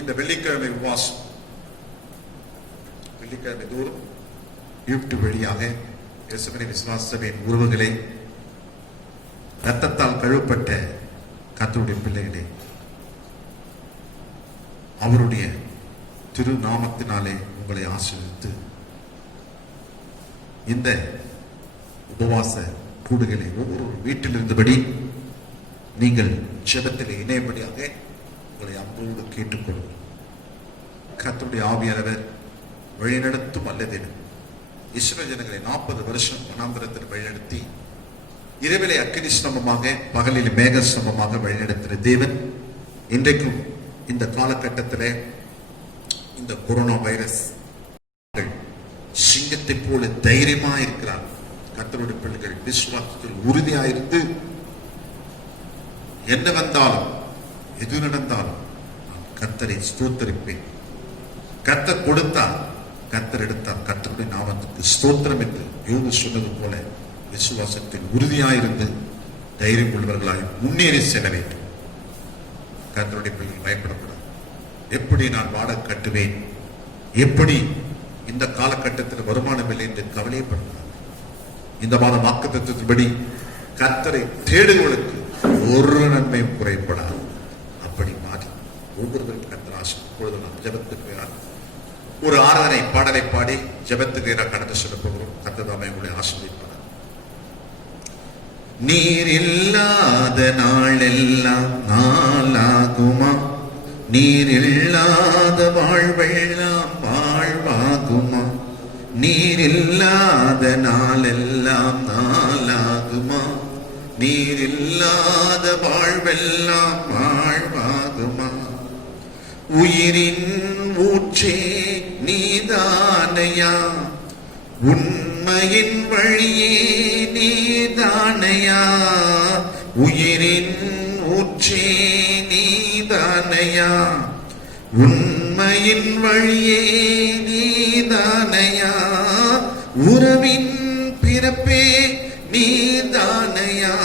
இந்த வெள்ளிக்கிழமை உபவாசம், வெள்ளிக்கிழமை தோறும் யூடியூப் வழியாக இயேசுவின் விசுவாச சபையின் உறவுகளை, ரத்தத்தால் கழுவப்பட்ட கர்த்தருடைய பிள்ளைகளே, அவருடைய திருநாமத்தினாலே உங்களை ஆசீர்வதித்து இந்த உபவாச கூடுகளை ஒவ்வொரு வீட்டில் இருந்தபடி நீங்கள் ஜெபத்தில் இணையபடியாக உங்களை அன்போடு கேட்டுக்கொள்வோம். கர்த்தருடைய ஆவியானவர் வழிநடத்தும் அல்லதேனும் இஸ்ரவேல் ஜனங்களை 40 வருஷம் வனாந்தரத்தில் வழிநடத்தி இரவிலே அக்கினி ஸ்தம்பமாக பகலில் மேக ஸ்தம்பமாக வழிநடத்தின தேவன் இன்றைக்கும் இந்த காலகட்டத்தில் இந்த கொரோனா வைரஸ் சிங்கத்தை போல தைரியமா இருக்கிறார். கர்த்தருடைய பிள்ளைகள் விசுவாசத்தில் உறுதியாயிருந்து என்ன வந்தாலும் எது நடந்தாலும் நான் கர்த்தரை ஸ்தோத்தரிப்பேன். கர்த்தர் கொடுத்தார், கர்த்தர் எடுத்தார், கர்த்தருடைய நாமத்துக்கு ஸ்தோத்திரம் என்று யோபு சொன்னது போல விசுவாசத்தில் உறுதியாயிருந்து தைரியம் உள்ளவர்களாய் முன்னேறி செல்ல வேண்டும். கர்த்தருடைய பிள்ளைகள் பயப்படக்கூடாது. எப்படி நான் வாடகை கட்டுவேன், எப்படி இந்த காலகட்டத்தில் வருமானம் இல்லை என்று கவலைப்படுகிறார். இந்த மாதம் வாக்குத்தத்தத்தின்படி கர்த்தரை தேடுகளுக்கு ஒரு நன்மையும் குறைப்படாது. அப்படி மாறி ஒவ்வொருவரும் கர்த்தர் ஆசீர்வதிப்பது. நாம் ஜெபத்துக்கு ஒரு ஆராதனை பாடலை பாடி ஜெபத்துக்கு கடந்து செல்ல போகிறோம். கர்த்தர் தாமே உங்களை ஆசீர்வதிப்பார். நீர் இல்லாத நாளெல்லாம் நாளாகுமா, நீர் இல்லாத வாழ்வெல்லாம் வாழ்வாகுமா, நீர் இல்லாத நாளெல்லாம் நாளாகுமா, நீர் இல்லாத வாழ்வெல்லாம் வாழ்வாகுமா, உயிரின் ஊற்றே நீதானையா, உண்மையின் வழியே நீதானையா, உயிரின் ஊற்றே நீதானையா, உண்மையின் வழியே நீதானையா, உறவின் பிறப்பே நீதானையா,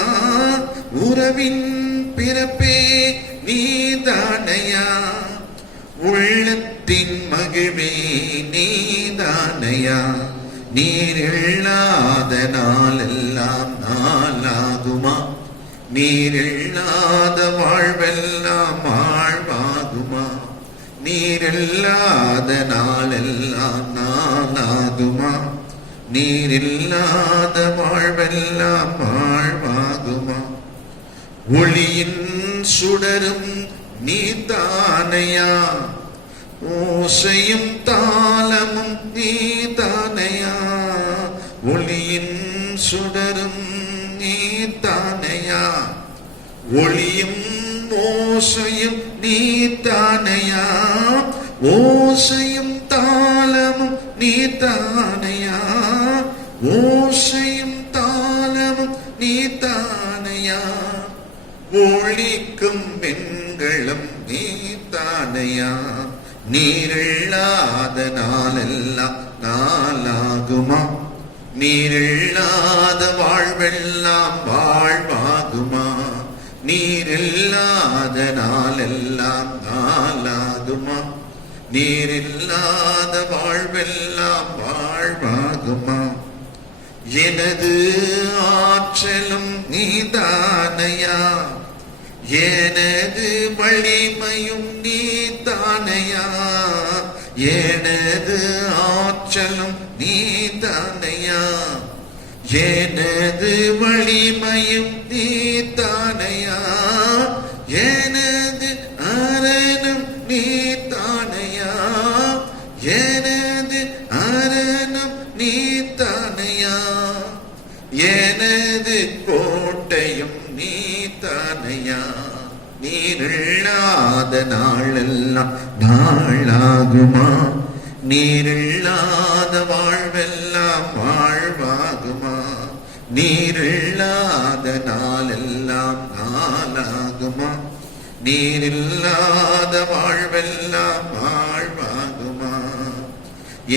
உறவின் பிறப்பே நீதானையா, உள்ளத்தின் மகிழ்வே நீதானையா, நீர் இல்லாத நாளெல்லாம் நாளாகுமா, நீர் இல்லாத வாழ்வெல்லாம் வாழ்வாகுமா, நீர் இல்லாத நாளெல்லாம் நாளாகுமா, நீர் இல்லாத வாழ்வெல்லாம் வாழ்வாகுமா, ஒளியின் சுடரும் நீதானையா, ஓசையும் தாளமும் நீதானையா, ஒளியின் சுடரும் நீதானையா, ஒளியும் ஓசையும் நீதானையா, ஓசையும் தாளமும் நீதானையா, ஓசையும் தாளமும் நீதானையா, ஒளிக்கும் வெண்களும் நீதானையா, நீர் இல்லாத நாளெல்லாம் நாளாகுமா, நீர் இல்லாத வாழ்வெல்லாம் வாழ்வாகுமா, நீர் இல்லாத நாளெல்லாம் நாளாகுமா, நீர் இல்லாத வாழ்வெல்லாம் வாழ்வாகுமா, எனது ஆற்றலும் நீதானையா, எனது வலிமையும் நீதானையா, எனது ஆற்றலும் நீதானையா, எனது வலிமையும் நீதானையா, எனது அரணும் நீதானையா, எனது அரணும் நீதானையா, எனது கோட்டையும் நீதானையா, நீர் இல்லாத நாளெல்லாம் நாளாகுமா, நீர் இல்லாத வாழ்வெல்லாம் வாழ்வாகுமா, நீர் இல்லாத நாளெல்லாம் நாளாகுமா, நீர் இல்லாத வாழ்வெல்லாம் வாழ்வாகுமா,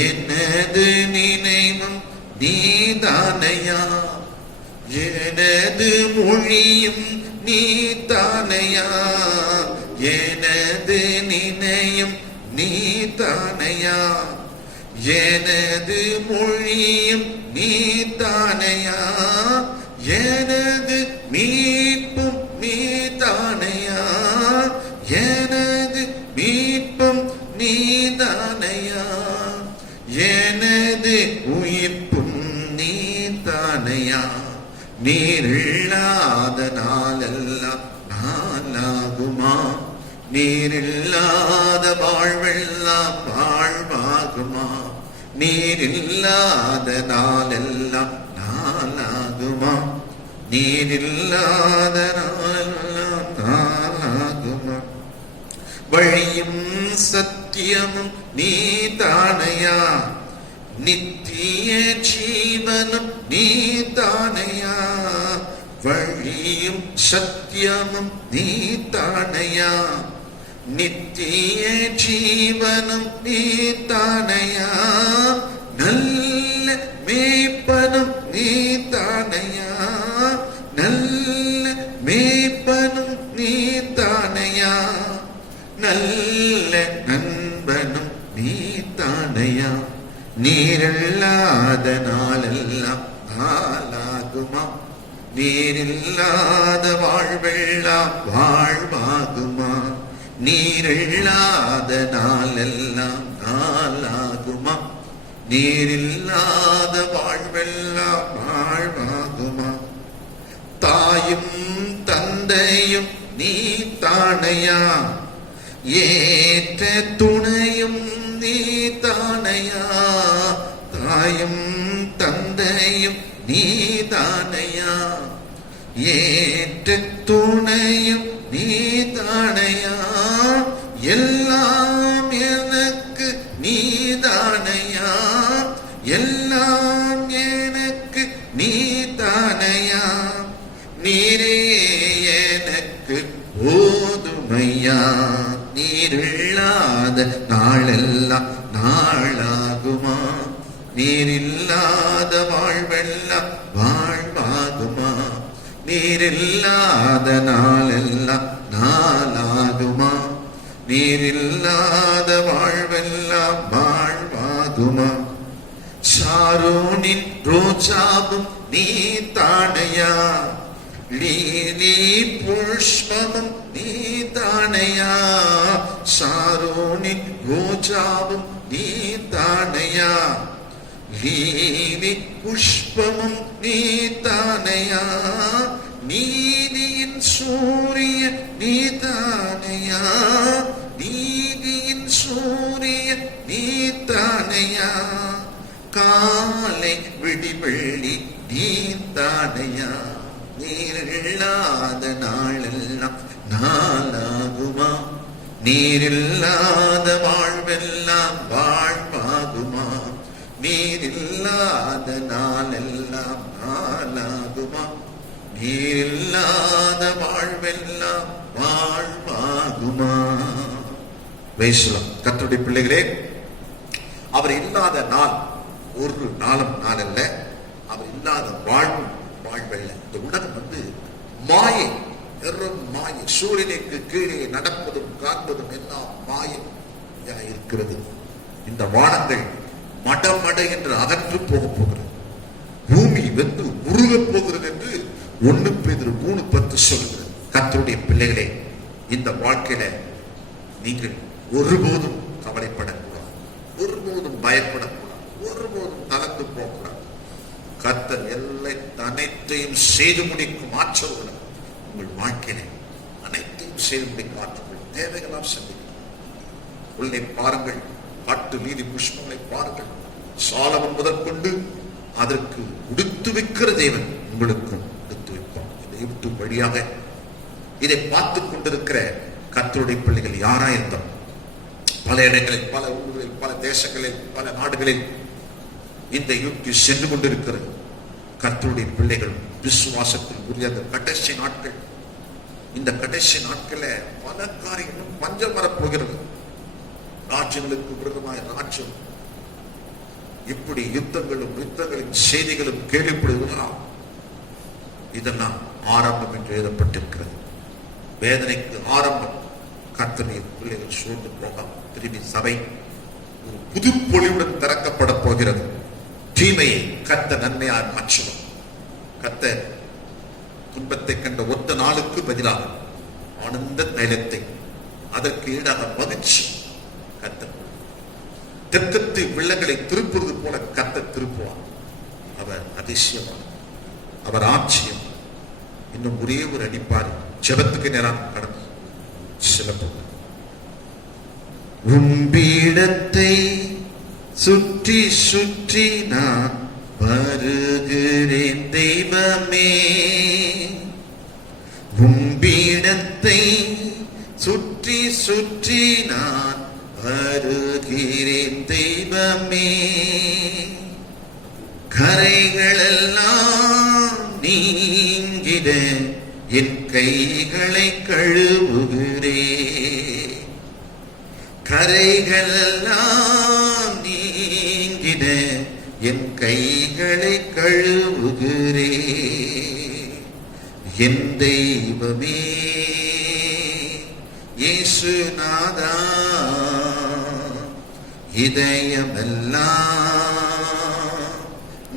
எனது நினைவும் நீதானையா, எனது மொழியும் நீதானையா, எனது நினையும் நீதானையா, எனது மொழியும் நீதானையா, எனது மீட்பும் நீதானையா, எனது மீட்பும் நீதானையா, எனது உயிர்ப்பும் நீதானையா. நீரில்லாத நாளெல்லாம் நாளாகுமா, நீரில்லாத வாழ்வெல்லாம் வாழ்வாகுமா, நீரில்லாத நாளெல்லாம் நாளாகுமா, நீரில்லாத நாளெல்லாம் நாளாகுமா. வழியும் சத்தியமும் நீதானையா, நித்திய ஜீவனும் நீதானையா, வழியும் சத்தியமும் நீதானையா, நித்திய ஜீவனும் நீதானையா, நல்ல மேய்ப்பனும் நீதானையா, நல்ல மேய்ப்பனும் நீதானையா, நல்ல நண்பனும் நீதானையா. நீரில்லாத நாளெல்லாம் நாளாகுமா, நீரில்லாத வாழ்வெல்லாம் வாழ்வாகுமா, நீரில்லாத நாளெல்லாம் நாளாகுமா, நீரில்லாத வாழ்வெல்லாம் வாழ்வாகுமா. தாயும் தந்தையும் நீதானையா, ஏற்ற துணையும் நீதானையா, தாயும் தந்தையும் நீதானையா, ஏற்ற துணையும் நீதானையா, எல்லாம் எனக்கு நீதானையா, எல்லாம் எனக்கு நீதானையா, நீரே எனக்கு போதுமையா. நீரில்லாத நாளெல்லாம் நாளாகுமா, நீரில்லாத வாழ்வெல்லாம் வாழ்வாகுமா, நீரில்லாத நாளெல்லாம் நாளாகுமா, நீரில்லாத வாழ்வெல்லாம் வாழ்வாகுமா. ஷாரோனின் ரோஜாவும் நீதானையா, லீலி புஷ்பமும் நீதானையா, ஷாரோனின் ரோஜாவும் நீதானையா, லீலி புஷ்பமும் நீதானையா, நீதியின் சூரிய நீதானையா, நீதியின் சூரிய நீதானையா, காலை விடிவெள்ளி நீதானையா, நீரில்லாத நாளெல்லாம் நாளாகுமா, நீரில்லாத வாழ்வெல்லாம் வாழ்வாகுமா, நீரில்லாத நாளெல்லாம் நாளாகுமா, நீரில்லாத வாழ்வெல்லாம் வாழ்வாகுமா. கர்த்தருடைய பிள்ளைகளே, அவர் இல்லாத நாள் ஒரு நாளும் நாள் அல்ல, அவர் இல்லாத வாழ்வும் வாழ்வல்ல. இந்த உலகம் மாயை, வெறும் மாயை. சூரியனுக்கு கீழே நடப்பதும் காண்பதும் எல்லாம் மாயை இருக்கிறது. இந்த வானங்கள் மடமட என்று அகற்று போக போகிறது, பூமி வெந்து உருக போகிறது என்று 1 பேதுரு 3:10 சொல்கிறது. கர்த்தருடைய பிள்ளைகளே, இந்த வாழ்க்கையில நீங்கள் ஒருபோதும் கவலைப்படக்கூடாது, ஒருபோதும் பயப்படக்கூடாது, ஒருபோதும் கலந்து போகக்கூடாது. கர்த்தர் எல்லை அனைத்தையும் செய்து முடிக்கும் ஆற்றல் உள்ளவர். உங்கள் வாழ்க்கையில அனைத்தையும் செய்து முடிக்கும் ஆற்றல் தேவைகளால் சந்திக்கும். உள்ளே பாருங்கள், காட்டு நீதி புஷ்பங்களை பாருங்கள். சாலமன் முதற்கொண்டு அதற்கு உடுத்து வைக்கிற தேவன் உங்களுக்கும் உடுத்து வைப்பார். இந்த யூடியூப் வழியாக இதை பார்த்துக் கொண்டிருக்கிற கர்த்தருடைய பிள்ளைகள் யாராயிருந்தோம், பல இடங்களில், பல ஊர்களில், பல தேசங்களில், பல நாடுகளில் இந்த யூடியூப் சென்று கொண்டிருக்கிறது. கர்த்தருடைய பிள்ளைகள் விசுவாசத்தில் உரிய அந்த கடைசி நாட்கள், இந்த கடைசி நாட்கள பல காரியங்களும் பஞ்சம் வரப்போகிறது. ராஜ்யங்களுக்கு விரோதமாய் ராஜ்யம், இப்படி யுத்தங்களின் செய்திகளும் கேள்விப்படுவதால் இதெல்லாம் ஆரம்பம் என்று எழுதப்பட்டிருக்கிறது. வேதனைக்கு ஆரம்பம் கர்த்தருடைய பிள்ளைகள் சோர்ந்து போகாம திரும்பி சபை ஒரு புது பொலிவுடன் திறக்கப்பட போகிறது. தீமையை கர்த்தர் நன்மையாக மாற்றுவோம். கர்த்தர் துன்பத்தை கண்ட ஒத்த நாளுக்கு பதிலாக ஆனந்த தைலத்தை, அதற்கு ஈடாக மகிழ்ச்சி கர்த்தர். தெற்கத்து வெள்ளங்களை திருப்புவது போல கர்த்தர் திருப்புவார். அவர் அதிசயமான, அவர் ஆட்சியம். இன்னும் ஒரே ஒரு அடிப்பார். ஜெபத்துக்கு நேரம் கடந்து சிலப்போம். உம்பீடத்தை சுற்றி சுற்றி நான் வருகிறேன் தெய்வமே. உம்பீடத்தை சுற்றி சுற்றி நான் வருகிறேன் தெய்வமே. கரைகளெல்லாம் நீங்கிட என் கைகளை கழுவுகிறேன். கரைகளெல்லாம் நீங்கிட என் கைகளை கழுவுகிறேன். என் தெய்வமே இயேசுநாதா, இதயமெல்லாம்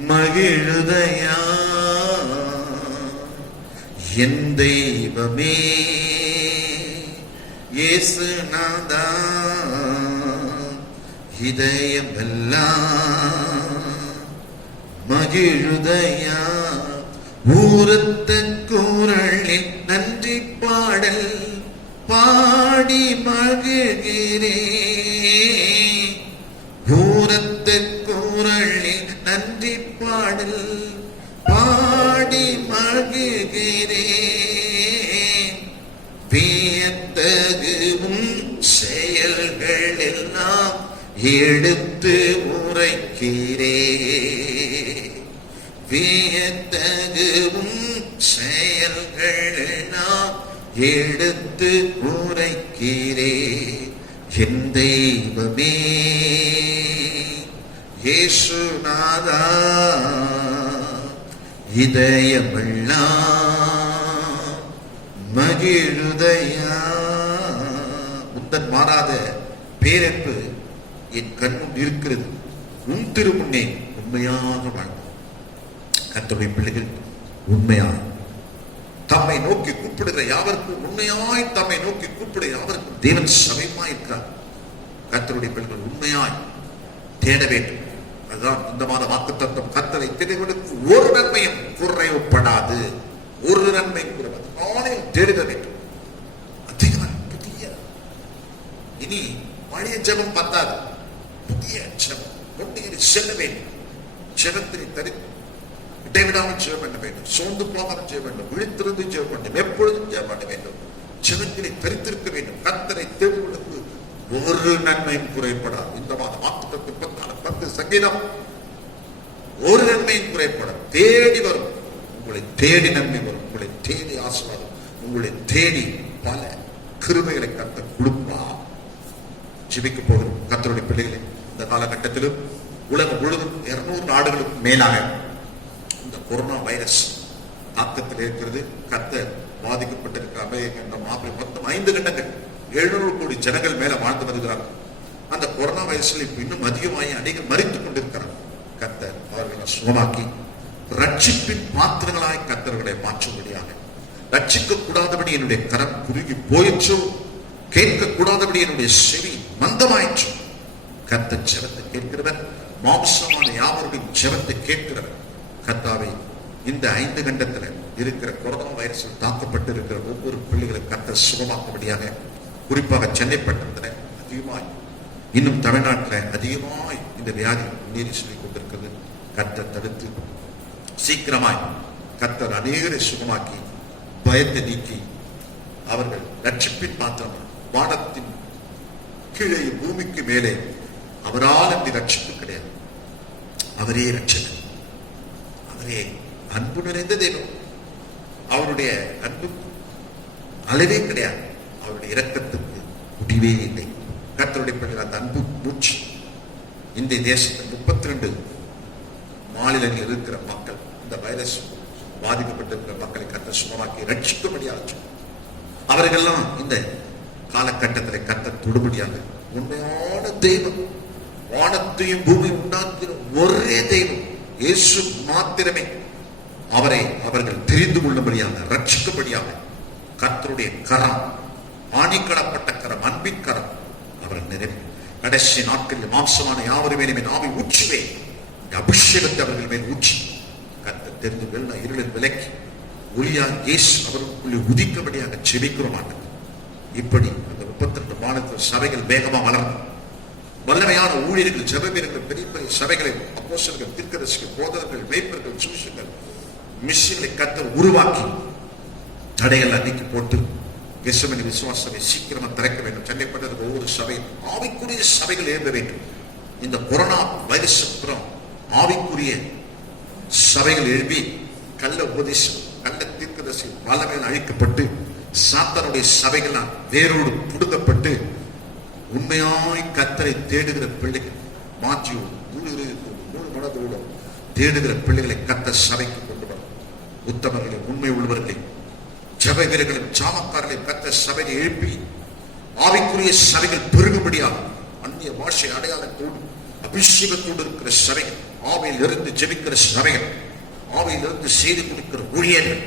மகிழுதையா. என் தெய்வமே இயேசுநாதா, இதயமெல்லாம் மகிழுதையா. ஊரத்த குரலில் நன்றி பாடல் பாடி மகிழ்கிறேன். ஊரத்த குரலில் நன்றி பாடல் பாடி மகிழ்கிறேன். வியத்தகும் செயல்கள் எல்லாம் எடுத்து உரைக்கிறேன். வியத்தகும் செயல்கள் எல்லாம் எடுத்து உரைக்கிறேன். என் தெய்வமே இயேசுநாதா, இதயமெல்லாம் மகிழுதையா. முந்தன் மாறாத பேரன்பு என் கண்முன் இருக்கிறது. உன் திருமுன்னே உண்மையாக வாழ்ந்தோம். கர்த்தருடைய பிள்ளைகள் உண்மையாக தம்மை நோக்கி கூப்பிடுகிற யாவருக்கும், உண்மையாய் தம்மை நோக்கி கூப்பிடுகிற யாவருக்கும் தேவன் சமயமாய் இருக்கிறார். கர்த்தருடைய பிள்ளைகள் உண்மையாய் தேட வேண்டும். அதுதான் இந்த மாத வாக்குத்தத்தம். கர்த்தரை தேடுவதற்கு ஒரு நன்மையும் குறைவுபடாது. ஒரு நன்மையும் குறைவாது. நானே தேடுக வேண்டும். அதிகம் புதிய, இனி பழைய ஜெபம் பத்தாது. புதிய ஜெபம் கொண்டு செல்ல வேண்டும். ஜெபத்தினை தரி இடைவிடாமல் ஜெபம் பண்ண வேண்டும். சோர்ந்து போகாமல் ஜெபம் வேண்டும். விழித்திருந்து ஜெபம் வேண்டும். எப்பொழுதும் ஜெபம் பண்ண வேண்டும். ஜெபத்தினை தரித்திருக்க வேண்டும். கர்த்தரை தேடுவதற்கு ஒரு நன்மையும் குறைபடாது. இந்த மாதம் வாக்குத்தத்தம் 10 சங்கீதம். ஒரு நன்மையும் குறைபடாது. தேடி வரும். உங்களை தேடி நன்மை வரும். உங்களை தேடி ஆசீர்வாதம், உங்களை தேடி பல கிருபைகளை கர்த்தர் கொடுப்பார். ஜெபிக்க போகிறோம். கர்த்தருடைய பிள்ளைகளை இந்த காலகட்டத்திலும் உலகம் முழுவதும் 200 நாடுகளுக்கு மேலாக இந்த கொரோனா வைரஸ் தாக்கத்தில் இருக்கிறது. கர்த்தர் பாதிக்கப்பட்டிருக்கிற அமெரிக்கா மொத்தம் 5 கண்டங்கள் 700 கோடி ஜனங்கள் மேல வாழ்ந்து வருகிறார்கள். அந்த கொரோனா வைரஸில் இப்ப இன்னும் அதிகமாகி அநேகர் மரித்துக் கொண்டிருக்கிறார். கர்த்தர் அவர்களை சுகமாக்கி ரட்சிப்பின் பாத்திரங்களாய் கர்த்தர்களை மாற்றும்படியாக, ரட்சிக்க கூடாதபடி என்னுடைய கரம் குறுகி போயிற்றோ, கேட்க கூடாதபடி என்னுடைய செவி மந்தமாயிற்று. கர்த்தர் ஜெபத்தை கேட்கிறவர், மாம்சமான யாவருடைய ஜெபத்தை கேட்கிறவர். கர்த்தாவை இந்த 5 கண்டத்துல இருக்கிற கொரோனா வைரஸில் தாக்கப்பட்டு இருக்கிற ஒவ்வொரு பிள்ளைகளும் கர்த்தர் சுகமாக்கும்படியாக, குறிப்பாக சென்னை பட்டணத்தில் அதிகமாய், இன்னும் தமிழ்நாட்டில் அதிகமாய் இந்த வியாதி முன்னேறி சொல்லிக் கொண்டிருக்கிறது. கர்த்தர் தடுத்து சீக்கிரமாய் கர்த்தர் அநேகரை சுகமாக்கி பயத்தை நீக்கி அவர்கள் ரட்சிப்பின் பாத்திரம், வானத்தின் கீழே பூமிக்கு மேலே அவரால் அந்த ரட்சிப்பு கிடையாது. அவரே ரட்சகர். அவரே அன்பு நிறைந்த தெய்வம். அவருடைய அன்பு அளவே கிடையாது. அவருடைய இரக்கத்துக்கு முடிவே இல்லை. கர்த்தருடைய பிள்ளைகள் அந்த அன்பு மூச்சு இந்திய தேசத்தில் 32 மாநிலங்களில் இருக்கிற மக்கள், இந்த வைரஸ் பாதிக்கப்பட்டிருக்கிற மக்களை கர்த்தர் சுகமாக்கி ரட்சிக்கும்படியாக அவர்களெல்லாம் இந்த காலகட்டத்தில் கர்த்தர் தொடுபடியாக உண்மையான தெய்வம், வானத்தையும் பூமி உண்டாக்கிற ஒரே தெய்வம் இயேசு மாத்திரமே. அவரை அவர்கள் தெரிந்து கொள்ளும்படியாக, ரட்சிக்கும்படியாக கர்த்தருடைய கரம், ஆணிக்கடப்பட்ட கரம், அன்பின் கரம் அவர்கள் நிறைவு. கடைசி நாட்களில் மாம்சமான யாவரும் மேலே ஆவி ஊற்றுவேன், அபிஷேகத்தை அவர்கள் மேல் ஊற்றி கர்த்தர் தெரிந்து வெள்ள இருளில் விலக்கி ஒளியாக இயேசு அவர்களுக்குள்ளே உதிக்கும்படியாக செபிக்கிறோம் ஆண்டவர். இப்படி அந்த 32 மாநிலத்தில் சபைகள் வேகமாக வளர்ந்து வல்லமையான ஊழியர்கள், ஜெபவீரர்கள், பெரிய பெரிய சபைகளை, அப்போஸ்தலர்கள், தீர்க்கதரிசிகள், போதகர்கள், மேய்ப்பர்கள், சுவிசேஷகர்கள், மிஷின்களை கர்த்தர் உருவாக்கி தடைகள் நீக்கி போட்டு கெத்செமனே விசுவாசத்தை சீக்கிரமா திறக்க வேண்டும். சென்னை பட்டணத்துக்கு ஒவ்வொரு சபையும் ஆவிக்குரிய சபைகள் எழுத வேண்டும். இந்த கொரோனா வைரஸ் அப்புறம் ஆவிக்குரிய சபைகள் எழுப்பி கள்ள உபதேசம், கள்ள தீர்க்கதரிசி வல்லமையில் அழிக்கப்பட்டு சாத்தானுடைய சபைகள் வேரோடு புடுங்கப்பட்டு உண்மையாய் கர்த்தரை தேடுகிற பிள்ளைகள், மாற்றியோடு முழு மனதோடு தேடுகிற பிள்ளைகளை கர்த்தர் சபைக்கு கொண்டு வரும். உத்தமர்களை, உண்மை உள்ளவர்களை, ஜப வீரர்களும் ஜாமக்காரர்களையும் கர்த்தர் சபையை எழுப்பி ஆவிக்குரிய சபைகள் பெருகும்படியாக அந்நிய பாஷை அடையாளத்தோடு அபிஷேகத்தோடு இருக்கிற சபைகள், ஆவியில் இருந்து ஜெபிக்கிற சபைகள், ஆவியில் இருந்து செய்து கொடுக்கிற ஊழியர்கள்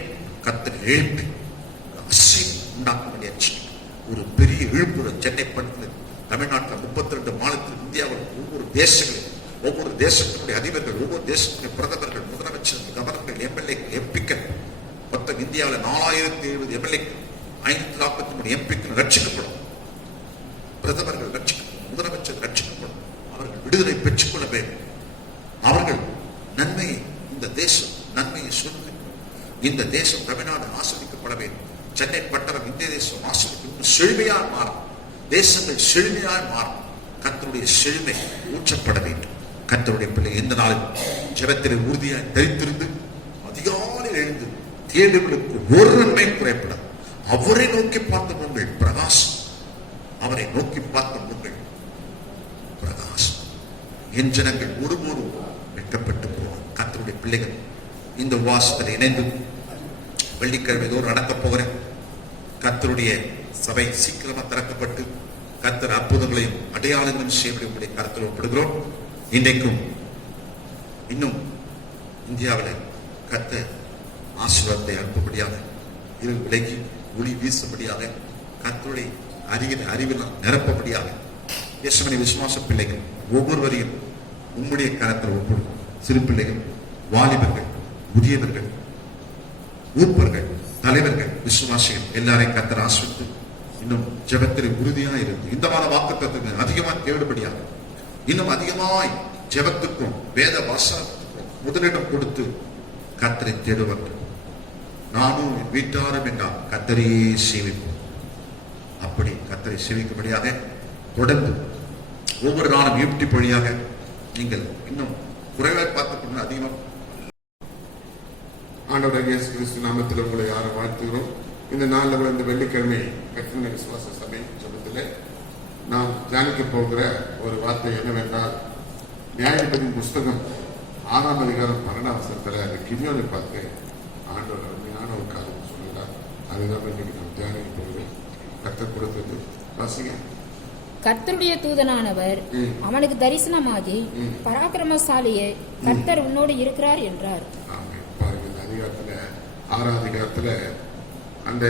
கர்த்தர் எழுப்பி உண்டாக்க முடியாச்சு. ஒரு பெரிய இழுப்புற சென்னை பட்டணத்தில், தமிழ்நாட்டில் 32 மாநிலத்தில், இந்தியாவில் ஒவ்வொரு தேசங்களில், ஒவ்வொரு தேசத்தினுடைய அதிபர்கள், ஒவ்வொரு தேசத்தினுடைய பிரதமர்கள், முதலமைச்சர்கள், கவர்னர்கள், எம்எல்ஏக்கள், எம்பிக்கள், மொத்தம் இந்தியாவில் 4070 எம்எல்ஏக்கள், 543 எம்பிக்கள் ரட்சிக்கப்படும். பிரதமர்கள் ரட்சிக்கப்படும், முதலமைச்சர் ரட்சிக்கப்படும். அவர்கள் விடுதலை பெற்றுக் கொள்ள வேண்டும். அவர்கள் நன்மையை, இந்த தேசம் நன்மையை சொல்லுங்கள். இந்த தேசம் தமிழ்நாடு ஆசிரியக்கப்பட வேண்டும். சென்னை பட்டணம், இந்திய தேசம் ஆசிரியப்படும், செழுமையால் மாறும். தேசங்கள் செழுமையால் மாறும். கர்த்தருடைய செழுமை ஊற்றப்பட வேண்டும். கர்த்தருடைய பிள்ளை எந்த நாளும் ஜெபத்திலே உறுதியாய் தரித்திருந்து அதிகாலையில் எழுந்து தேடுகளுக்கு ஒரு நன்மை குறைப்படாது. அவரை நோக்கி பார்த்த உங்கள் பிரகாசம், அவரை நோக்கி பார்த்த உங்கள் பிரகாசம். என் ஜனங்கள் ஒருபோதும் வெட்கப்பட்டு போவார். கர்த்தருடைய பிள்ளைகள் இந்த உபவாசத்தில் இணைந்து வெள்ளிக்கிழமை தோறும் நடக்க போகிறேன். கர்த்தருடைய சபை சீக்கிரமா திறக்கப்பட்டு கர்த்தர் அற்புதங்களையும் அடையாளங்களும் செய்ய உங்களுடைய கருத்தில் ஒப்பிடுகிறோம். இன்றைக்கும் இன்னும் இந்தியாவில் கர்த்தர் ஆசீர்வாதத்தை அனுப்பும்படியாக, இருள் விலகி ஒளி வீசும்படியாக, கர்த்தருடைய அறிவில் நிரப்பபடியாக கெத்செமனே விசுவாச பிள்ளைகள் ஒவ்வொருவரையும் உம்முடைய கரத்தில் ஒப்பிடும். சிறு பிள்ளைகள், வாலிபர்கள், முதியவர்கள், ஊப்பர்கள், தலைவர்கள், விசுவாசிகள் எல்லாரையும் கர்த்தர் ஆசீர்வதித்து இன்னும் ஜெபத்தில் உறுதியாக இருந்து இந்த வார வாக்குத்தத்தத்துக்கு அதிகமாக தேடும்படியாக, இன்னும் அதிகமாய் ஜெபத்துக்கும் வேத வாசனத்துக்கும் முதலிடம் கொடுத்து கர்த்தரை தேடுவார்கள். நானும் என் வீட்டாரும் என்றால் கர்த்தரையே சேவிப்போம். அப்படி கர்த்தரை சேவிக்கும்படியாக தொடர்ந்து ஒவ்வொரு நாளும் யூடியூப் வழியாக நீங்கள் இன்னும் குறைவாக பார்த்துக்கொண்டு அதிகமாக ஆண்டவர் இயேசு கிறிஸ்து நாமத்தில் உங்களை யாரும் வாழ்த்துகிறோம். இந்த நாளில் இந்த வெள்ளிக்கிழமை கெத்செமனே விசுவாச சபை ஜெபத்தில் நாம் தியானிக்க போகிற ஒரு வார்த்தை என்னவென்றால், நியாயாதிபதியின் புஸ்தகம் 6ஆம் அதிகாரம் 12ஆம் வசனத்தில் அந்த கிதியோனை பார்த்து ஆண்டவர் அருமையான ஒரு காரியம் சொல்லுகிறார். அதுதான் இன்னைக்கு நாம் தியானிக்க போகிறோம். கர்த்தர் கொடுத்தது வாசிங்க. கர்த்தருடைய தூதனானவர் அவனுக்கு தரிசனமாகி, பராக்கிரமசாலியே, கர்த்தர் உன்னோடு இருக்கிறார் என்றார். பாருங்க, இந்த அதிகாரத்துல 6ஆம் அதிகாரத்துல அந்த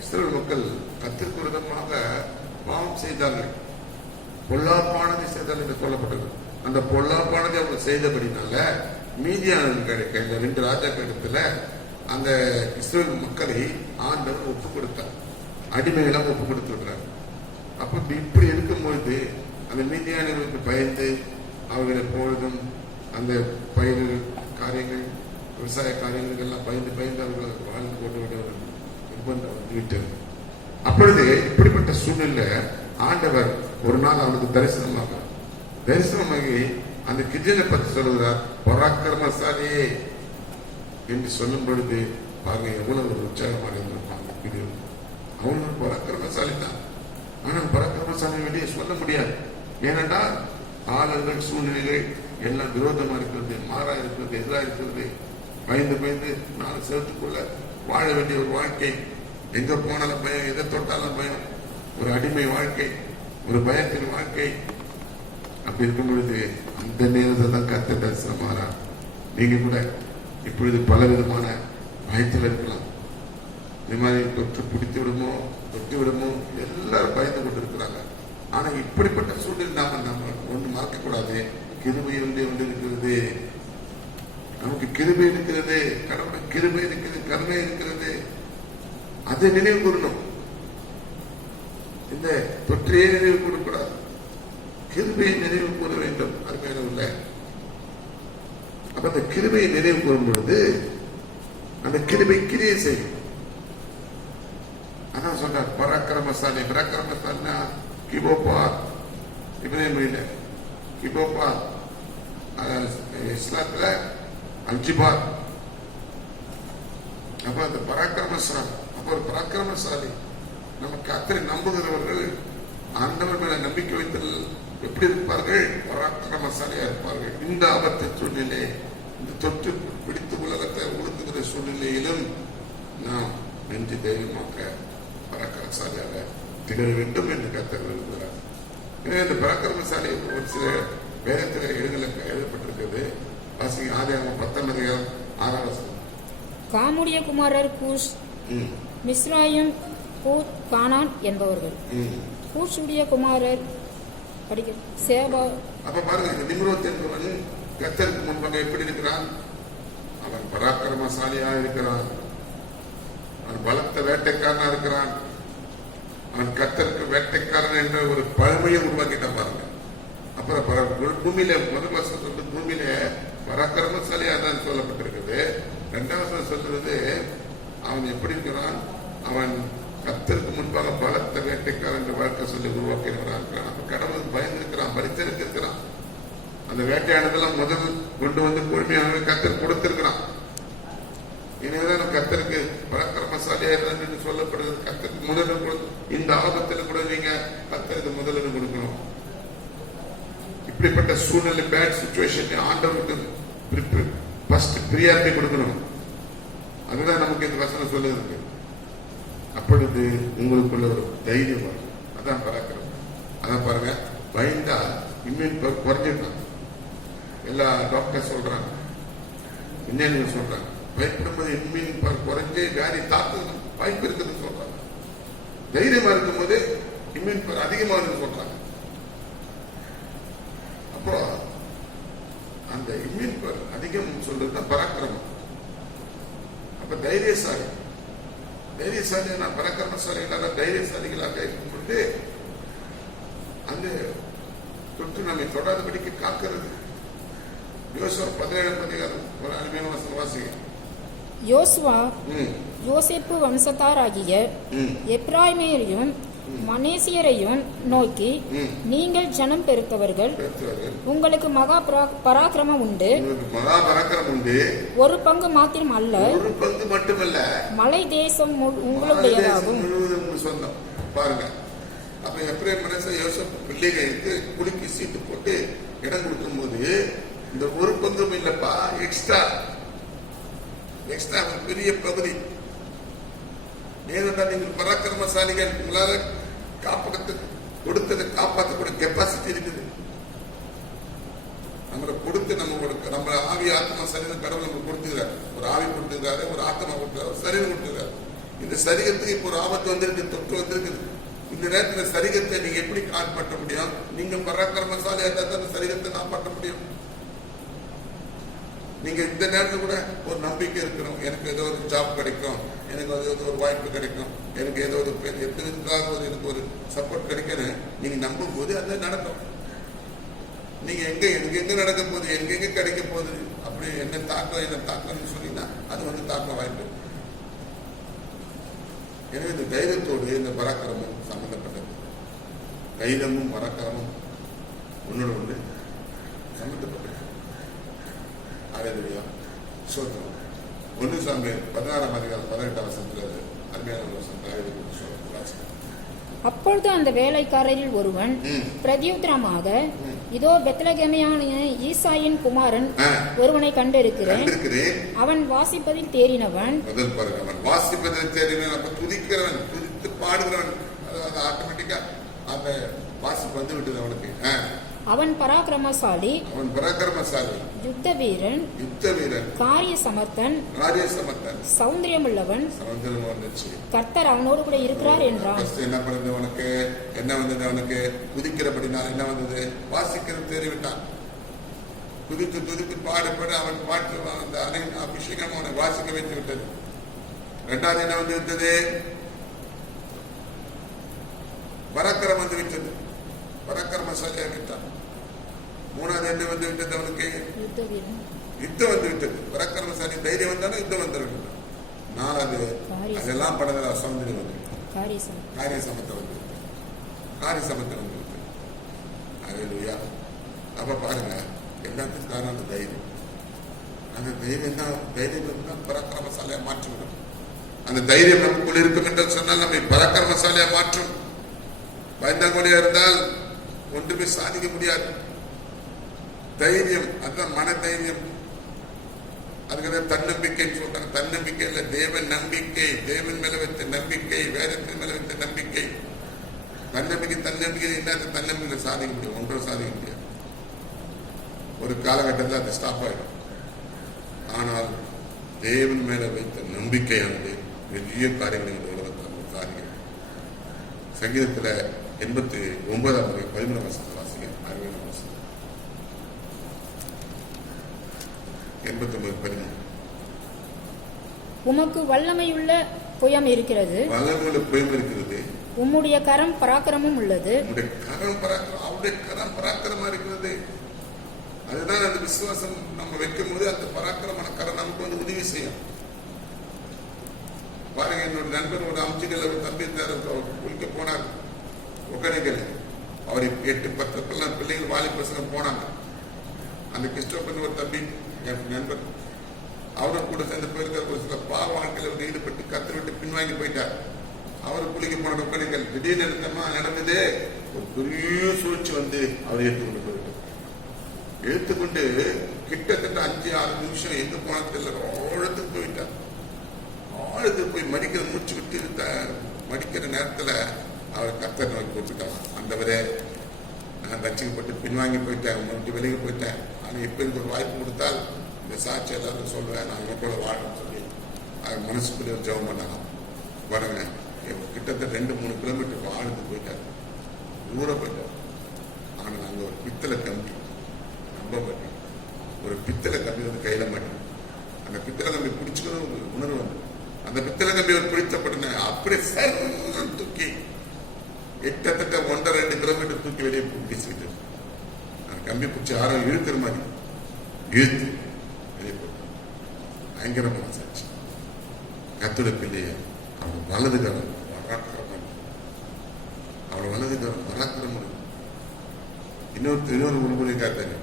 இஸ்ரவேல் மக்கள் கர்த்தருக்கு விரோதமாக பாவம் செய்தார்கள், பொல்லாப்பானதை செய்தார்கள் என்று சொல்லப்பட்டது. அந்த பொல்லாப்பானதை அவங்க செய்தபடினால மீதியானவர்கள் கையில 2 ராஜாக்கள் இடத்துல அந்த இஸ்ரவேல் மக்களை ஆண்டவர் ஒப்பு கொடுத்தார். அடிமைகளாக ஒப்பு கொடுத்து விடுறார். அப்ப இப்படி இருக்கும்பொழுது அந்த மீதியானவர்களுக்கு பயந்து அவர்கள் எப்பொழுதும் அந்த பயிர் காரியங்கள், விவசாய காரியங்கள் எல்லாம் பயந்து அவர்கள் வாழ்ந்து கொண்டு விட நிர்பந்தம் வந்துவிட்டது. அப்பொழுது இப்படிப்பட்ட சூழ்நிலை ஆண்டவர் ஒரு நாள் அவனுக்கு தரிசனமாகி அந்த கிதியோனை பற்றி சொல்லுகிறார். பராக்கிரமசாலியே என்று சொல்லும் பொழுது பாருங்க எவ்வளவு ஒரு உற்சாகமாக இருந்திருப்பாங்க. கிதியோன் அவன் ஒரு பராக்கிரமசாலி தான். ஆனால் பராக்கிரமசாலி வெளியே சொல்ல முடியாது. ஏனென்றால் ஆளுங்கள், சூழ்நிலைகள் எல்லாம் விரோதமா இருக்கிறது, மாறா இருக்கிறது, எதிராக இருக்கிறது. பயந்து 4 செவத்துக்குள்ள வாழ வேண்டிய ஒரு வாழ்க்கை. எங்க போனாலும் பயம், எதை தொட்டாலும் பயம். ஒரு அடிமை வாழ்க்கை, ஒரு பயத்தின் வாழ்க்கை. அப்படி இருக்கும் பொழுது அந்த நேரத்தில் தான் கர்த்தர் தரிசனமாறா. நீங்க கூட இப்பொழுது பல விதமான பயத்தில் இருக்கலாம். இந்த மாதிரி தொற்று பிடித்து விடுமோ, தொட்டு விடுமோ, எல்லாரும் பயந்து கொண்டு இருக்கிறாங்க. ஆனா இப்படிப்பட்ட சூழ்நிலை நம்ம ஒன்று மறக்க கூடாது. கிருபை ஒன்று இருக்கிறது, நமக்கு கிருபை இருக்கிறது, கடவுளுடைய கிருபை இருக்கிறது, கருணை இருக்கிறது. அதை நினைவு கூறணும். இந்த தொற்றையே நினைவு கூறக்கூடாது, கிருபையை நினைவு கூற வேண்டும். அருமையான உள்ள அப்ப அந்த கிருபையை நினைவு கூறும் பொழுது அந்த கிருபை கிரியை செய்யும். அதான் சொல்றார் பராக்கிரமசாலி. பராக்கிரமசாலினா கிபோபாத், இப்ராஹிம் மொழியில கிபோபாத், இஸ்லாத்துல அல்ஜிபாத். அப்ப அந்த பராக்கிரமசாலி, அப்ப ஒரு பராக்கிரமசாலி. நம்ம கர்த்தரை நம்புகிறவர்கள் ஆண்டவர் மேல நம்பிக்கை வைத்தல் எப்படி இருப்பார்கள்? பராக்கிரமசாலியா இருப்பார்கள். இந்த ஆபத்து சூழ்நிலை, இந்த தொற்று பிடித்து உலகத்தை ஒடுக்குகிற சூழ்நிலையிலும் நாம் நெஞ்சு தைரியமாக்க பராக்கிரமசாலியாக திகழ வேண்டும் என்று கர்த்தர் விரும்புகிறார். எனவே இந்த பராக்கிரமசாலி ஒரு சில வேதத்தில் எழுதப்பட்டிருக்கிறது. வாசிங்க ஆதியாகமம் 19:6. காமுடைய குமாரர் கூஷ், மிஸ்ராயும், பூத், கானான் என்பவர்கள். கூஷுடைய குமாரர் சேபா. அப்ப பாருங்க, இந்த நிம்ரோத் என்பவன் கர்த்தருக்கு முன்பாக எப்படி இருக்கிறான்? அவன் பராக்கிரமசாலியா இருக்கிறான், அவன் பலத்த வேட்டைக்காரனா இருக்கிறான், அவன் கர்த்தருக்கு வேட்டைக்காரன் என்ற ஒரு பழமையை உருவாக்கிட்டான். பாருங்க, அப்புறம் பூமியில முதல் வருஷம் பூமியில பராக்கிரமசாலியா தான் சொல்லப்பட்டிருக்குது. 2வது வருஷம் சொல்றது அவன் எப்படி இருக்கிறான்? அவன் கர்த்தருக்கு முன்பாக பலத்த வேட்டைக்காரன் என்ற வாழ்க்கை சொல்லி உருவாக்கினவராக இருக்கிறான். அப்ப கடவுள் பயந்திருக்கிறான், பரிசரித்திருக்கிறான். அந்த வேட்டையானதெல்லாம் முதல் கொண்டு வந்து பொறுமையாக கர்த்தர் கொடுத்திருக்கிறான். எனவேதான் கர்த்தருக்கு பராக்கிரமசாலியா என்று சொல்லப்படுகிறது. கர்த்தருக்கு முதலிடம், இந்த ஆபத்தில் கூட நீங்க கர்த்தருக்கு முதலிடம் கொடுக்கணும். இப்படிப்பட்ட சூழ்நிலை, பேட் சிச்சுவேஷன் ஆண்டவருக்கு ஃபர்ஸ்ட் பிரியாரிட்டி கொடுக்கணும். அதுதான் நமக்கு இந்த வசனம் சொல்லுது. அப்பொழுது உங்களுக்குள்ள ஒரு தைரியம் வரும். அதான் பராக்கிரமம். அதான் பாருங்க, பயந்தா இம்யூன் குறைஞ்சிடலாம். எல்லா டாக்டர் சொல்றாங்க, விஞ்ஞானிகள் சொல்றாங்க, பயப்படும்போது இம்யூன் குறைஞ்சு வியாதி தாக்க வாய்ப்பு இருக்குதுன்னு சொல்றாங்க. தைரியமா இருக்கும் போது இம்யூன் பவர் அதிகமாகுதுன்னு சொல்றாங்க. அப்போ அந்த இம்யூன் பவர் அதிகம் சொல்றதுதான் பராக்கிரமம். அப்ப தைரியசாலி, தைரியசாலியான பராக்கிரமசாலிகளாக தைரியசாலிகளாக இருக்கும் பொழுது அந்த தொற்று நம்மை தொடாதபடிக்கு காக்கிறது. யோசுவா 17 ஒரு அருமையான வசனம் வாசிங்க. யோசுவா யோசேப்பு வம்சத்தாராகிய எப்ராயிமேரையும் மனேசியரையும் நோக்கி, நீங்கள் ஜனம் பெருத்தவர்கள், உங்களுக்கு மகா பராக்கிரமம் உண்டு. மகா பராக்கிரமம் உண்டு. ஒரு பங்கு மாத்திரம் அல்ல, ஒரு பங்கு மட்டுமல்ல, மலை தேசம் உங்களுடையதாகும். சொந்தம். பாருங்க, அப்ப எப்ராயிம் மனசை யோசேப்பு பிள்ளைகளுக்கு குலுக்கி சீட்டு போட்டு இடம் கொடுக்கும் போது இந்த ஒரு பங்கும் இல்லப்பா, எக்ஸ்ட்ரா ஒரு பெரிய பகுதி. ஏனென்றால் நீங்கள் பராக்கிரமசாலிகள், உங்களால காப்பகத்துக்கு கொடுத்ததை காப்பாற்றக்கூடிய கெப்பாசிட்டி இருக்குது. நம்மளை கொடுத்து நம்ம ஆவி ஆத்மா சரீரம் கடவுள் நம்ம கொடுத்துக்கிறார். ஒரு ஆவி கொடுத்துக்கிறாரு, ஒரு ஆத்மா கொடுத்துக்கிறார், ஒரு சரீரம் கொடுத்துக்கிறார். இந்த சரீரத்துக்கு இப்போ ஒரு ஆபத்து வந்திருக்கு, தொற்று வந்திருக்குது. இந்த நேரத்தில் சரீரத்தை நீங்க எப்படி காப்பாற்ற முடியும்? நீங்க பராக்கிரமசாலியா இருந்தால் அந்த சரீரத்தை காப்பாற்ற முடியும். நீங்க இந்த நேரத்தில் கூட ஒரு நம்பிக்கை இருக்கணும், எனக்கு ஏதோ ஒரு ஜாப் கிடைக்கும், எனக்கு ஏதோ ஒரு வாய்ப்பு கிடைக்கும், எனக்கு ஏதோ ஒரு எனக்கு ஒரு சப்போர்ட் கிடைக்கணும். நீங்க நம்பும் போது அது நடக்கும். நீங்க எனக்கு எங்க நடக்க போகுது, எங்க கிடைக்க போகுது, அப்படி என்ன தாக்கம்னு சொன்னீங்கன்னா அது தாக்க வாய்ப்பு. எனவே இந்த தைரியத்தோடு இந்த பராக்கிரமும் சம்பந்தப்பட்டது. தைரியமும் பராக்கிரமும் ஒன்னோட ஒன்று சம்பந்தப்பட்டது. அலையா சோத்திரம். 1 சாமுவேல் 16:18 அருமையான அப்பொழுது அந்த வேலைக்காரரில் ஒருவன் பிரதியுத்தரமாக, இதோ பெத்லகேமியான ஈசாயின் குமாரன் ஒருவனை கண்டிருக்கிறேன், அவன் வாசிப்பதில் தேறினவன். முதல் பாருங்க, அவன் வாசிப்பதில் தேறினவன். அப்ப துதிக்கிறவன், துதித்து பாடுகிறவன், ஆட்டோமேட்டிக் ஆட்டோமேட்டிக்கா அந்த வாசிப்பு வந்து விட்டது அவனுக்கு. அவன் பராக்கிரமசாலி, அவன் பராக்கிரமசாலி, யுத்த வீரன், யுத்த வீரன், காரிய சமர்த்தன், காரிய சமர்த்தன், சௌந்தரியமுள்ளவன், சமுத்திரம் வந்துச்சு. கர்த்தர் அவனோடு கூட இருக்கிறார் என்றான். First என்ன பண்ணது அவனுக்கு? என்ன வந்தது அவனுக்கு? குதிக்கிறபடினால் என்ன வந்தது? வாசிக்கிறது தெரிவிட்டான். குதித்து துதித்து பாடுபட அவன் பாட்டு அந்த அபிஷேகம் அவனை வாசிக்க வைத்து விட்டது. இரண்டாவது என்ன வந்து விட்டது? பராக்கிரம் வந்து விட்டது. பராக்கிரமசாலியா விட்டான். மூணாவது என்ன வந்து விட்டது அவனுக்கு? யுத்த வீரன், யுத்தம் வந்து விட்டது. பராக்கிரமசாலி தைரியம் வந்தாலும் யுத்தம் வந்து விட்டது. நாலாவது அதெல்லாம் படத்துல சௌந்தரியம் வந்து விட்டது. காரிய சமத்தை வந்து விட்டது. காரிய சமத்தை வந்து விட்டது. அல்லேலூயா. அப்ப பாருங்க, எல்லாத்துக்கும் காரணம் அந்த தைரியம். அந்த தைரியம் தான், தைரியம் தான் பராக்கிரமசாலியா மாற்றிவிடும். அந்த தைரியம் நமக்குள் இருக்கும் என்று சொன்னால் நம்மை பராக்கிரமசாலியா மாற்றும். பயந்தாங்கோலியா இருந்தால் ஒன்றுமே சாதிக்க முடியாது. தைரியம், அதுதான் மன தைரியம். அதுக்கு தன்னம்பிக்கைன்னு சொல்றாங்க. தன்னம்பிக்கை இல்ல, தேவன் நம்பிக்கை. தேவன் மேல வைத்த நம்பிக்கை, வேதத்தின் மேல வைத்த நம்பிக்கை. தன்னம்பிக்கை இல்லாத தன்னம்பிக்கை சாதிக்க முடியும், ஒன்றும் சாதிக்க முடியாது. ஒரு காலகட்டத்தில் அது ஸ்டாப் ஆயிடும். ஆனால் தேவன் மேல வைத்த நம்பிக்கையானது பெரிய காரியங்களை உலகத்தில் காரியம். சங்கீதத்துல 89 11 வசனத்தை வாசிங்க. 60 வசனம் 89 13. உமக்கு வல்லமையுள்ள புயம் இருக்கிறது, வல்லமையுள்ள புயம் இருக்கிறது. உம்முடைய கரம் பராக்கிரமும் உள்ளது. உம்முடைய கரம் பராக்கிரம், அவருடைய கரம் பராக்கிரமா இருக்கிறது. அதுதான் அந்த விசுவாசம் நம்ம வைக்கும் போது அந்த பராக்கிரமான கரம் நமக்கு வந்து உதவி செய்யும். பாருங்க, என்னோட நண்பர் ஒரு அம்ஜிகள் ஒரு தம்பி குளிக்க போனார் ஒகனைகள். அவர் 8-10 பிள்ளைகள் வாலி பசங்க போனாங்க. அந்த கிறிஸ்டோபன் ஒரு தம்பி என் நண்பர், அவரும் கூட சேர்ந்து போயிருக்கார். ஒரு சில பாவ வாழ்க்கையில் ஈடுபட்டு கத்து விட்டு பின்வாங்கி போயிட்டார். அவர் குளிக்க போன ஒகனைகள் திடீர்னு இருந்தமா நடந்தது. ஒரு பெரிய சூழ்ச்சி வந்து அவர் ஏற்றுக்கொண்டு போயிட்டார். எடுத்துக்கொண்டு கிட்டத்தட்ட 5-6 நிமிஷம் எங்க போனது தெரியல, ஆழத்துக்கு போயிட்டார். ஆழத்துக்கு போய் மடிக்கிற மூச்சு விட்டு மடிக்கிற நேரத்துல அவர் கர்த்தர் நோக்கி கூப்பிட்டாங்க. அந்தவரே, நான் ரட்சிக்கப்பட்டு பின்வாங்கி போயிட்டேன், உங்கள்கிட்ட விலகி போயிட்டேன். ஆனால் இப்போ எனக்கு ஒரு வாய்ப்பு கொடுத்தால் இந்த சாட்சி எல்லாரும் சொல்லுவேன், நான் இவங்க கூட வாழணும்னு சொல்லி அவர் மனசுக்குள்ளே ஒரு ஜெபம் பண்ணாங்க. பாருங்க, கிட்டத்தட்ட 2-3 கிலோமீட்டருக்கு ஆழ்ந்து போயிட்டார், ஊற போயிட்டார். ஆனால் அங்கே ஒரு பித்தளை கம்பி, நம்பப்பட்டேன், ஒரு பித்தளை கம்பி வந்து கையில மாட்டேன். அந்த பித்தளை கம்பி பிடிச்சுக்கணும் உணர்வு வந்து அந்த பித்தளை கம்பி ஒரு பிடித்தப்பட்டன அப்படியே தூக்கி கிட்டத்தட்ட 1.5-2 கிலோமீட்டர் தூக்கி வெளியே வீசிட்டு அந்த கம்பி பிடிச்சி யாரும் இழுக்கிற மாதிரி இழுத்து வெளியே போட்டு பயங்கரமான சாட்சி. கர்த்தருடைய பிள்ளைய அவன் வலதுகாரம் பராக்கிரமம், அவன் வலதுகாரம் பராக்கிரமம். இன்னொரு உருமுறை காத்தாங்க.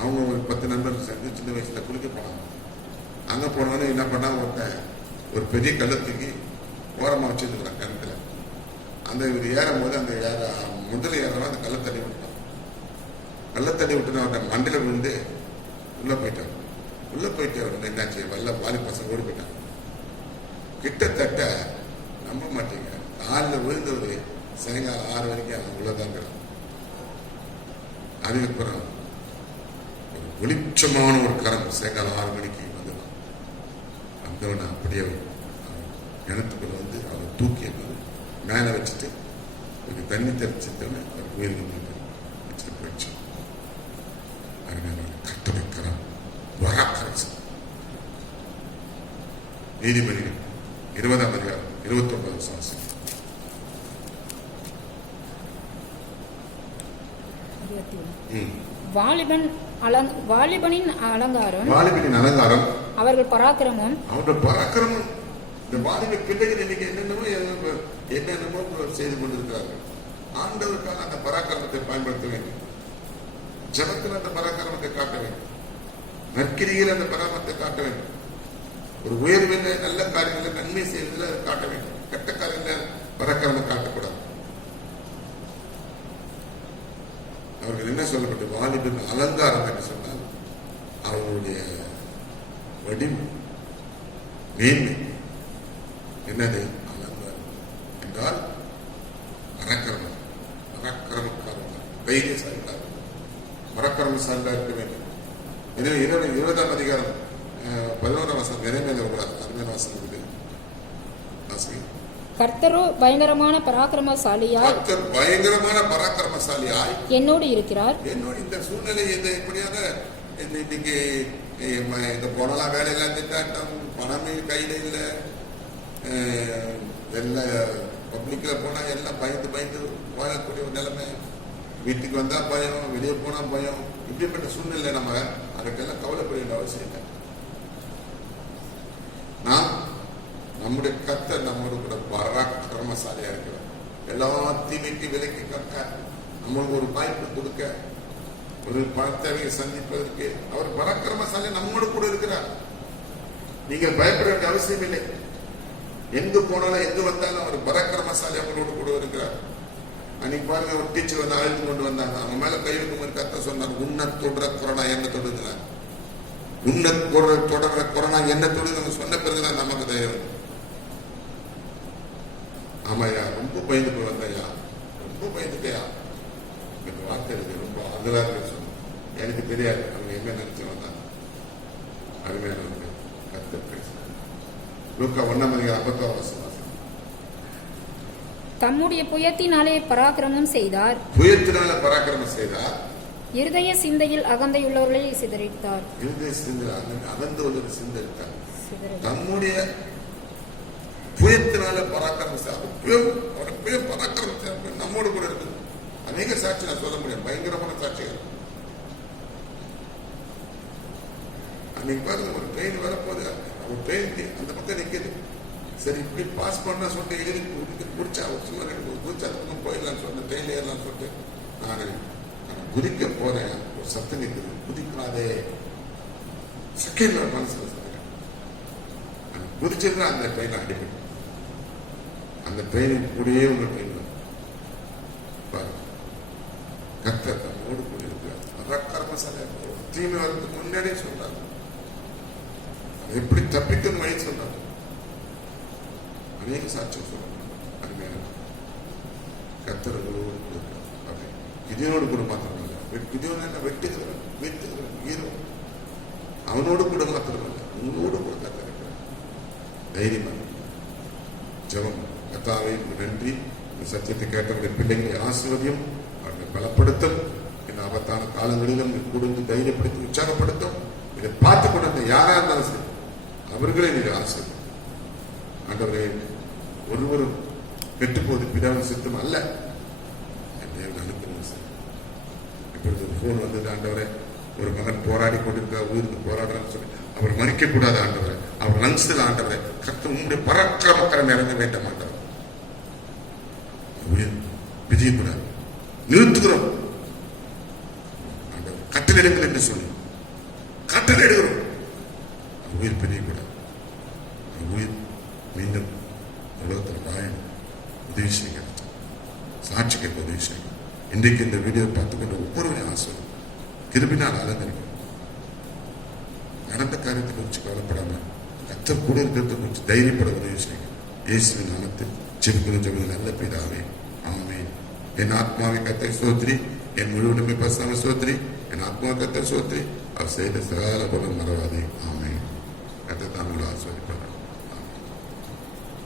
அவங்க ஒரு 10 நண்பர்கள் சேர்ந்து சின்ன வயசுல குளிக்க போனாங்க. அங்க போனோன்னு என்ன பண்ணாங்க, ஒரு பெரிய கள்ளத்துக்கு ஓரமா வச்சிருக்கிறான் கிணத்துல. அந்த இவர் ஏறும் போது அந்த முதல்ல ஏறவன் அந்த கள்ள தண்ணி விட்டான். கள்ள தண்ணி விட்டு அவன் மண்டையில விழுந்து உள்ள போயிட்டான். உள்ள போயிட்டு அவர் என்னாச்சு, வல்ல வாலி பசங்க ஓடி போயிட்டாங்க. கிட்டத்தட்ட நம்ப மாட்டீங்க, காலில் விழுந்தவர் சாயங்காலம் 6 வரைக்கும் அவன் உள்ளதாங்கிறான். அதுக்கப்புறம் ஒரு வெளிச்சமான ஒரு கரம் சாயங்காலம் 6 மணிக்கு வந்துடும். வந்தவனை அப்படியே கிணத்துக்குள்ள வந்து அவர் தூக்கி மேலே வச்சுட்டு கொஞ்சம் தண்ணி தெளிச்சுட்டோன்னு அவர் உயிருக்கு வச்சுட்டு போயிடுச்சு. அதனால கர்த்தருடைய கரம் பராக்கிரமம். நீதிபதிகள் 20ஆம் அதிகாரம் 29 வசனம். வாலிபனின் அலங்காரம் அவர்கள் பராக்கிரமம். இந்த வாலிப பிள்ளைகள் இன்னைக்கு என்னென்னமோ செய்து கொண்டிருக்கிறார்கள். ஆண்டவருக்காக அந்த பராக்கிரமத்தை பயன்படுத்த வேண்டும். ஜபத்தில் அந்த பராக்கிரமத்தை காட்ட வேண்டும். நற்கிரியில் அந்த பராக்கிரமத்தை காட்ட வேண்டும். ஒரு உயர்வில் நல்ல காரியங்களை நன்மை செய்வதில் அதை காட்ட வேண்டும். கெட்ட காரியங்கள் பராக்கிரமம் காட்டக்கூடாது. அவர்கள் என்ன சொல்லப்பட்டு வாலிபின் அலங்காரம் என்று சொன்னால் அவர்களுடைய வடிவம் மேன்மை. என்னது அலங்காரம் என்றால் பராக்கிரமம். தைரியசாலியாக பராக்கிரமசாலியாக இருக்க வேண்டும். எனவே 20ஆம் அதிகாரம் 11ஆம் வசனம் நிறைவேற கூடாது. 16ஆம் வசனம் இருக்குது. கர்த்தரோ பயங்கரமான பராக்கிரமசாலியாய் கர்த்தர் பயங்கரமான பராக்கிரமசாலியாய் என்னோடு இருக்கிறார். என்னோட இந்த சூழ்நிலை எப்படியாக இன்னைக்கு இந்த போனலாம் வேலையெல்லாம் திட்டாட்டம், பணமே கையில இல்லை, எல்லாம் பப்ளிக்ல போனா எல்லாம் பயந்து வாழக்கூடிய ஒரு நிலைமை, வீட்டுக்கு வந்தா பயம், வெளியே போனா பயம். இப்படிப்பட்ட சூழ்நிலை நம்ம அதுக்கெல்லாம் கவலைப்பட வேண்டிய அவசியம் இல்லை. நாம் நம்முடைய கர்த்தர் நம்மோடு கூட பராக்கிரமசாலியா இருக்கிறார். எல்லாத்தையும் வீட்டு விலைக்கு கற்க, நம்மளுக்கு ஒரு வாய்ப்பு கொடுக்க, ஒரு பணத்தேவையை சந்திப்பதற்கு அவர் பராக்கிரமசாலி நம்மோடு கூட இருக்கிறார். நீங்கள் பயப்பட வேண்டிய அவசியம் இல்லை. எங்கு போனாலும் எங்கு வந்தாலும் அவர் பராக்கிரமசாலி அவங்களோடு கூட இருக்கிறார். அன்னைக்கு பாருங்க, ஒரு டீச்சர் வந்து அழைத்து கொண்டு வந்தாங்க. அவங்க மேல கை வைக்கும் கத்த சொன்னார், உன்ன தொடர கொரோனா என்ன தொடுகிறார், உன்ன தொடர கொரோனா என்ன தொடுங்க சொன்ன பிறகுதான் நமக்கு தைரியம். ஆமாயா, ரொம்ப பயந்து போய் வந்தையா, ரொம்ப பயந்துட்டையா, எனக்கு வார்த்தை இருக்கு, ரொம்ப அதுதான் சொன்ன. எனக்கு தெரியாது அவங்க என்ன நினைச்சு வந்தாங்க. அருமையான கத்த பேசுறாங்க. லூக்கா 1:50 வசனம். தம்முடைய புயத்தினாலே பராக்கிரமம் செய்தார். புயத்தினால பராக்கிரமம் செய்தார். இருதய சிந்தையில் அகந்தையுள்ளவர்களை சிதறித்தார். இருதய சிந்தையில் அகந்து உள்ள சிந்தரித்தார். தம்முடைய புயத்தினால பராக்கிரமம் செய்தார். பராக்கிரமம் நம்மோடு கூட இருக்குது. அநேக சாட்சி நான் சொல்ல முடியும், பயங்கரமான சாட்சிகள். அன்னைக்கு பாருங்க, ஒரு ட்ரெயின் வரப்போது, ஒரு ட்ரெயின் அந்த பக்கம் நிற்குது. சரி, இப்படி பாஸ் பண்ண சொல்லிட்டு எழுதி குடிச்சா சும்மா குதிச்சா போயிடலான்னு சொல்லிட்டு ட்ரெயின்ல ஏறலாம்னு சொல்லிட்டு நான் குதிக்க போறேன். ஒரு சத்தம் நிற்குது, குதிக்காதே. செகண்ட்ல மனசுல குதிச்சிருந்தா அந்த ட்ரெயின் அடிப்படும். அந்த ட்ரெயினுக்கு கூடயே உங்க ட்ரெயின் கர்த்தர் நம்மோடு கூட இருக்கிறார். பராக்கிரமசாலி தீமை வரதுக்கு முன்னாடியே சொல்றாங்க, எப்படி தப்பிக்கணும் வழி சொல்றாங்க. அநேக சாட்சியம் சொல்றாங்க. அருமையான கர்த்தர்களோடு கூட இருக்கிறார். கிதியோடு கூட மாத்திரமல்ல, கிதியோடு என்ன வெட்டுகிறவன், வீழ்த்துகிறவன், ஹீரோ. அவனோடு கூட மாத்திரமல்ல, உங்களோடு கூட கர்த்தர் இருக்கிறார். தைரியமா ஜெபம். கர்த்தாவே நன்றி, இந்த சத்தியத்தை கேட்டவருடைய பிள்ளைகளை ஆசீர்வதியும், அவர்களை பலப்படுத்தும். இந்த ஆபத்தான காலங்களிலும் கூடுந்து தைரியப்படுத்தி உற்சாகப்படுத்தும். இதை பார்த்து கொண்டு யாரா இருந்தாலும் சரி, அவர்களை நீங்கள் ஆசீர்வதியும். ஆண்டவரே, ஒருவரும் கெட்டுப்போது பிதாவின் சித்தம் அல்ல. என் தேவன் அனுப்புங்க சார். இப்பொழுது போன் வந்தது, ஆண்டவரே, ஒரு மகன் போராடி கொண்டிருக்க உயிருக்கு போராடுறான்னு சொல்லி அவர் மறிக்க கூடாது ஆண்டவரே. அவர் லங்ஸில் ஆண்டவரே கர்த்தர் உங்களுடைய பராக்கிரமக்கரம் இறங்க வேண்டும் ஆண்டவர். உயிர் விஜயக்கூடாது, நிறுத்துகிறோம் ஆண்டவர். கட்டளையிடுங்கள் என்று சொல்லி கட்டளையிடுகிறோம். உயிர் பிரியக்கூடாது. உயிர் மீண்டும் உலகத்தில் வாயணும். உதவி செய்யுங்க, சாட்சி கேட்க உதவி செய்யுங்க. இன்றைக்கு இந்த வீடியோ பார்த்துக்கொண்டு ஒவ்வொருவரையும் ஆசை கிருபினால் அலங்கரிக்கும். நடந்த காரியத்தை குறித்து கவலைப்படாம கர்த்தர் கூட இருக்கிறத குறித்து தைரியப்பட உதவி செய்யுங்க. இயேசுவின் நாமத்தில் ஜெபிக்கிறோம் ஜெபம் நல்ல பிதாவே, ஆமென். என் ஆத்மாவை கர்த்தரை ஸ்தோத்திரி, என் முழுவதுமே பரிசுத்தரை ஸ்தோத்திரி, என் ஆத்மாவை கர்த்தரை ஸ்தோத்திரி, அவர் செய்த சகல பலம் மறவாதே. ஆமென். கர்த்தர் தாமே ஆசீர்வதிப்பார்.